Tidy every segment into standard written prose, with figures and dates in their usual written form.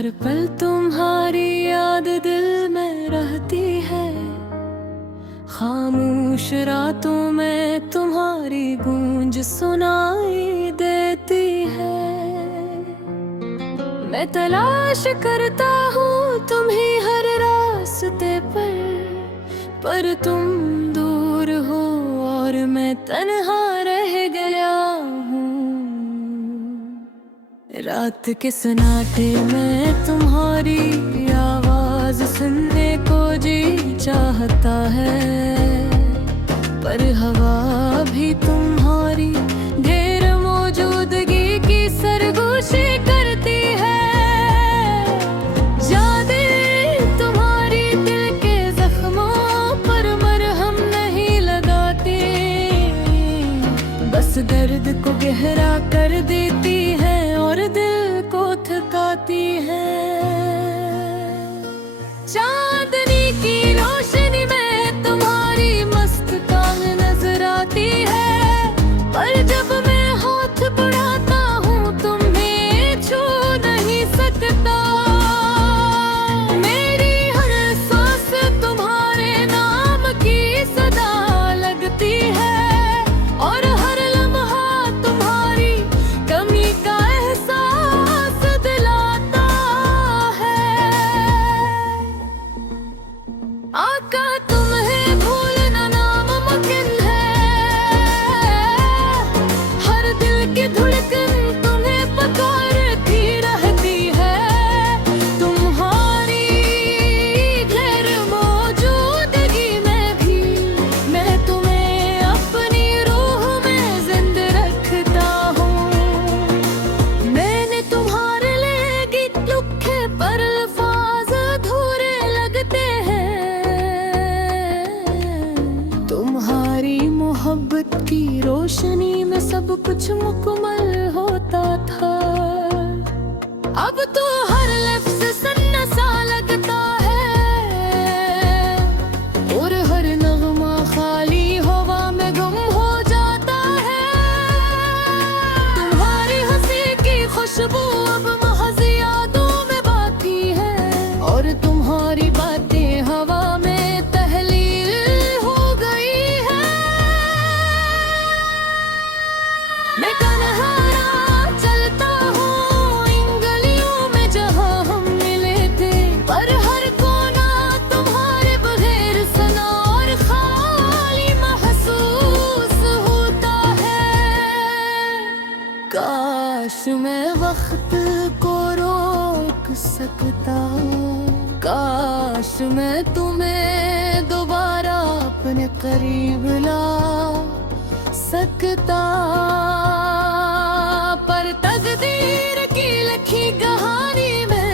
हर पल तुम्हारी याद दिल में रहती है। खामोश रातों में तुम्हारी गूंज सुनाई देती है। मैं तलाश करता हूँ तुम्हें हर रास्ते पर तुम दूर हो और मैं तन्हा रह गया हूँ। रात के सन्नाटे में तुम्हारी आवाज सुनने को जी चाहता है, पर हवा भी तुम्हारी ढेर मौजूदगी की सरगोशी करती है। यादें तुम्हारी दिल के जख्मों पर मरहम नहीं लगाती, बस दर्द को गहरा कर देती है और दिल को थकाती है। चांदनी की रोशनी में तुम्हारी मस्त टांग नजर आती है, पर जब मैं हाथ बढ़ाता हूँ तुम्हें छू नहीं सकता। मेरी हर सांस तुम्हारे नाम की सदा लगती है और हर लम्हा तुम्हारी कमी का एहसास दिलाता है। आका तुम्हें भूलना नामुमकिन है, हर दिल की धड़कन तुम्हें पुकारती रहती है। तुम्हारी गैर मौजूदगी में भी मैं तुम्हें अपनी रूह में जिंदा रखता हूँ। मैंने तुम्हारे लिए गीत लिखे पर अल्फाज अधूरे लगते हैं। तुम्हारी मोहब्बत की रोशनी में सब कुछ मुकम्मल होता था। अब तो हर लफ्ज सन्ना सा लगता है और हर नगमा खाली हवा में गुम हो जाता है। तुम्हारी हंसी की खुशबू अब महज यादों में बाकी है और तुम्हारी बातें हवा में तहलील हो गई है। मैं तन्हा चलता हूँ इन गलियों में जहाँ हम मिले थे, पर हर कोना तुम्हारे बगैर सना और खाली महसूस होता है। काश मैं वक्त को रोक सकता, काश मैं तुम्हें दोबारा अपने करीब ला सकता, पर तकदीर की लिखी कहानी में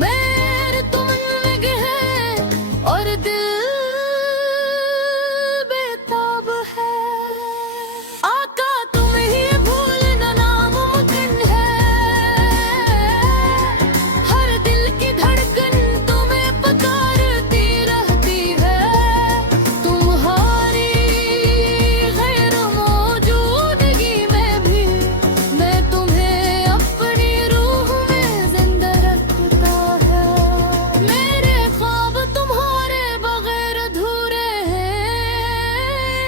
मेरे तुम लग है और दिल बेताब है। आका तुम्हें भूलना नामुमकिन है, हर दिल की धड़कन तुम्हें पुकारती रहती है। तुम्हारी गैर मौजूदगी में भी मैं तुम्हें अपनी रूह में जिंदा रखता है। मेरे ख्वाब तुम्हारे बगैर अधूरे हैं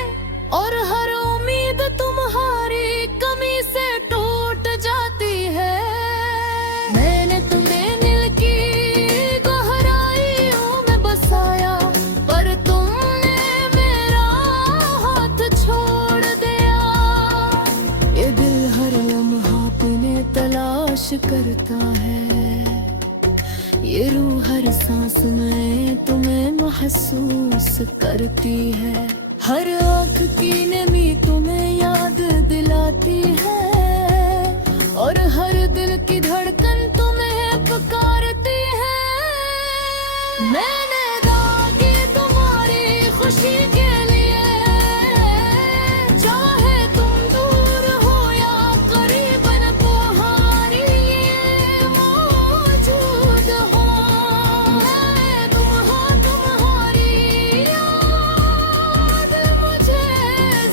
और हर उम्मीद तुम्हारी कमी से टूट जाती है। मैंने तुम्हें दिल की गहराइयों में बसाया, पर तुमने मेरा हाथ छोड़ दिया। ये दिल हर लम्हा अपने तलाश करता है, ये रूह हर सांस में तुम्हें महसूस करती है। हर आँख की नमी तुम्हें याद दिलाती है और हर दिल की धड़कन तुम्हें पुकारती है। मैंने दागे तुम्हारी खुशी के लिए, चाहे तुम दूर हो या करीबन तुम्हारी मौजूद हो। मैं तुम्हारी याद मुझे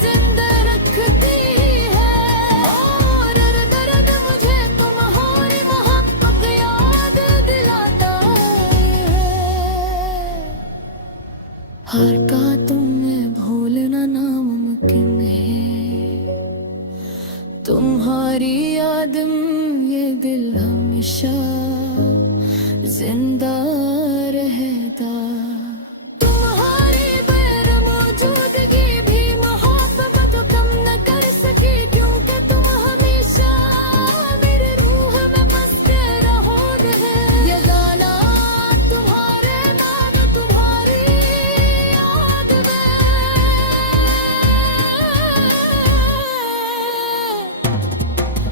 जिंदा रखती है और दर्द मुझे तुम्हारी हर का तुम्हें भूलना नामुमकिन है। तुम्हारी याद में ये दिल हमेशा जिंदा रहता। तुम्हारी गैर मौजूदगी भी मोहब्बत कम न कर सकी, क्योंकि तुम हमेशा मेरे रूह में बस के रहोगे। ये गाना तुम्हारे नाम तुम्हारी याद में,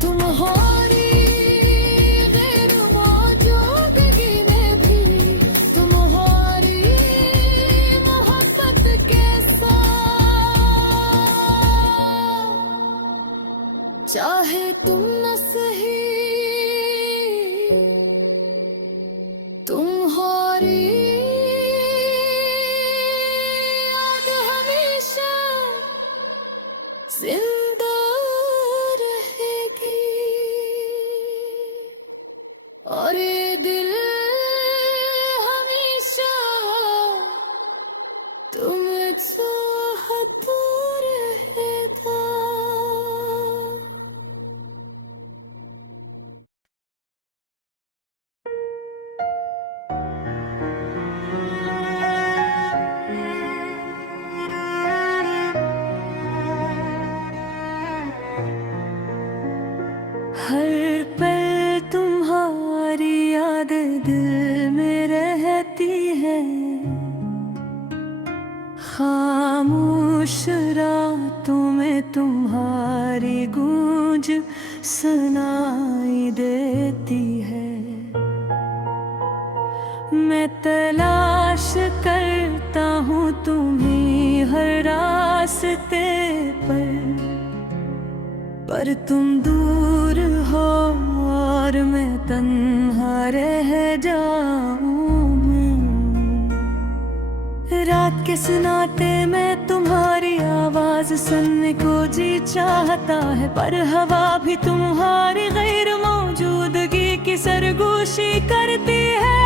तुम्हारी गैर मौजूदगी में भी तुम्हारी मोहब्बत के साथ, चाहे तुम न सही तुम्हारी याद हमेशा जिंदा रहेगी। और ये दिल हमेशा तुम्हें चाहता रहेगा। हर पल तुम्हारी याद दिल में रहती है, खामोश रातों में तुम्हारी गूंज सुनाई देती है। मैं तलाश करता हूँ तुम्हें हर रास्ते पर तुम दूर हो और मैं तन्हा रह जाऊं। रात के सुनाते मैं तुम्हारी आवाज सुनने को जी चाहता है, पर हवा भी तुम्हारी गैर मौजूदगी की सरगोशी करती है।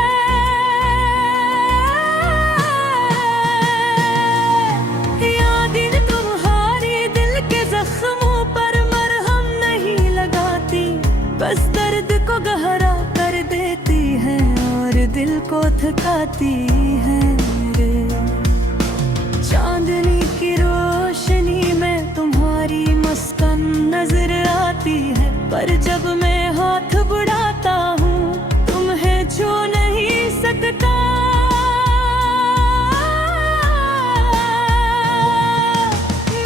यादें तुम्हारी दिल के जख्मों पर मरहम नहीं लगाती, बस दर्द को गहरा कर देती है और दिल को थकाती है। चांदनी की रोशनी में तुम्हारी मुस्कान नजर आती है, पर जब मैं हाथ बढ़ाता हूँ तुम्हें छू नहीं सकता।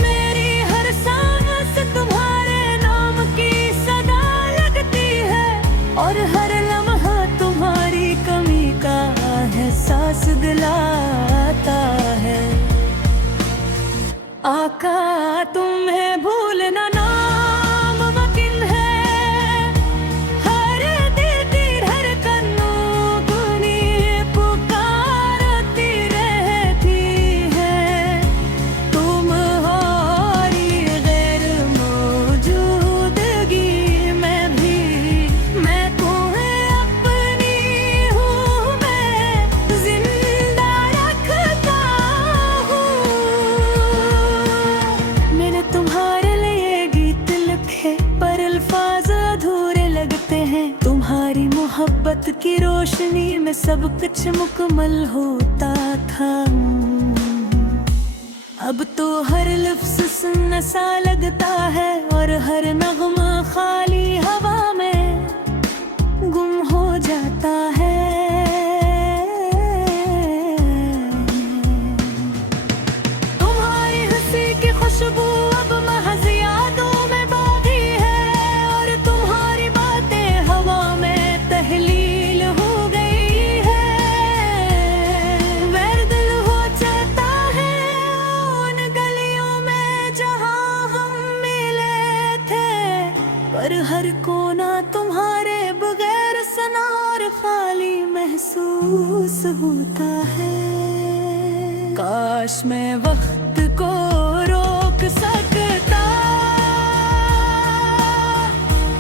मेरी हर सांस तुम्हारे नाम की सदा लगती है, और हर लम्हा तुम्हारी कमी का एहसास दिलाता है। आका तुम्हें भूलना नामुमकिन है, हर दिल की धड़कनों गुनी पुकारती रहती है। तुम्हारी गैर मौजूदगी में भी मैं तुम्हें अपनी हूँ, मैं जिंदा रखता हूँ। मैंने तुम्हारे लिए गीत लिखे पर अल्फाज अधूरे लगते हैं। तुम्हारी मोहब्बत की रोशनी में सब कुछ मुकम्मल होता था। अब तो हर लफ्ज़ सुनना सा लगता है, और हर नगमा खाली हवा में गुम हो जाता है। तुम्हारी हंसी की खुशबू अब महज यादों में बाकी है, और तुम्हारी बातें हवा में तहलील हो गई है। मेरा दिल हो जाता है उन गलियों में जहाँ हम मिले थे, पर हर कोना तुम्हारे बगैर सना और खाली महसूस होता है। काश मैं वक्त को रोक सकता,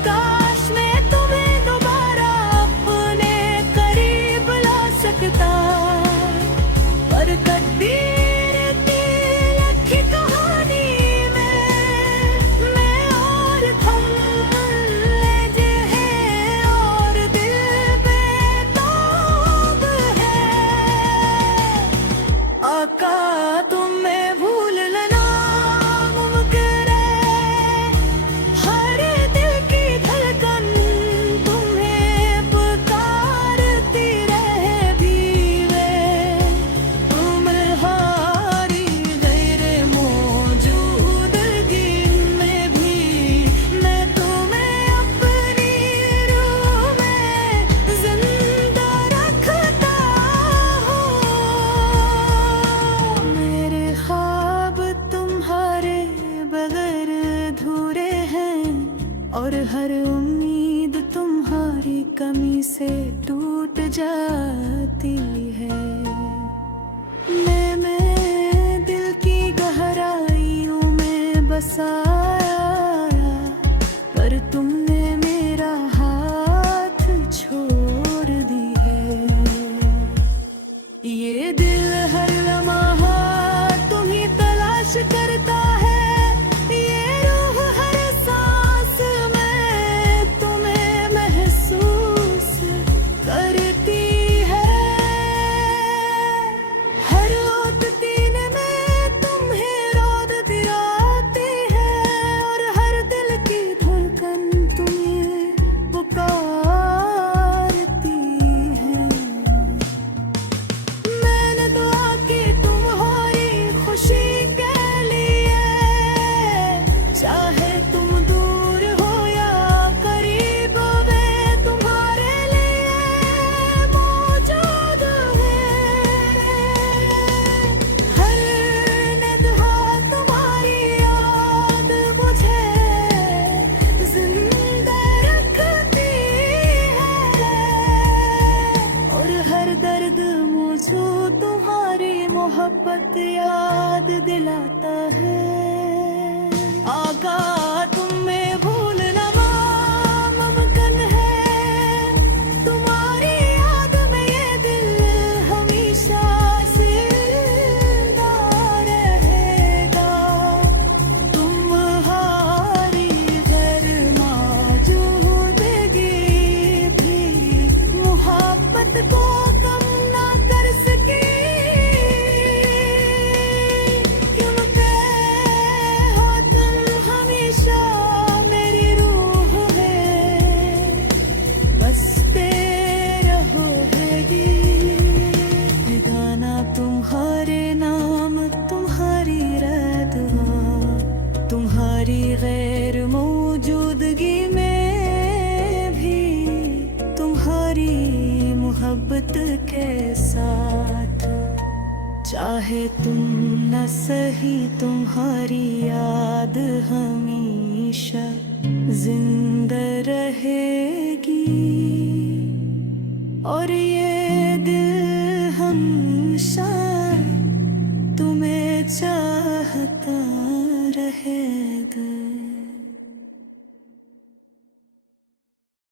काश मैं तुम्हें दोबारा अपने करीब ला सकता, पर तकदीर मोहब्बत याद दिलाता है। आगा तुम में भूलना मुमकिन है, तुम्हारी याद में ये दिल हमेशा जिंदा रहेगा। तुम्हारी गैर मौजूदगी भी मोहब्बत को कम ना कर सकी। क्योंकि हो तुम हमेशा मेरी रूह में, बसते रहोगी। ये गाना तुम्हारे नाम, तुम्हारी रदवा, तुम्हारी गैर मौजूदगी में भी तुम्हारी मोहब्बत के साथ। चाहे तुम न सही, तुम्हारी याद हमेशा जिंदा रहेगी। और ये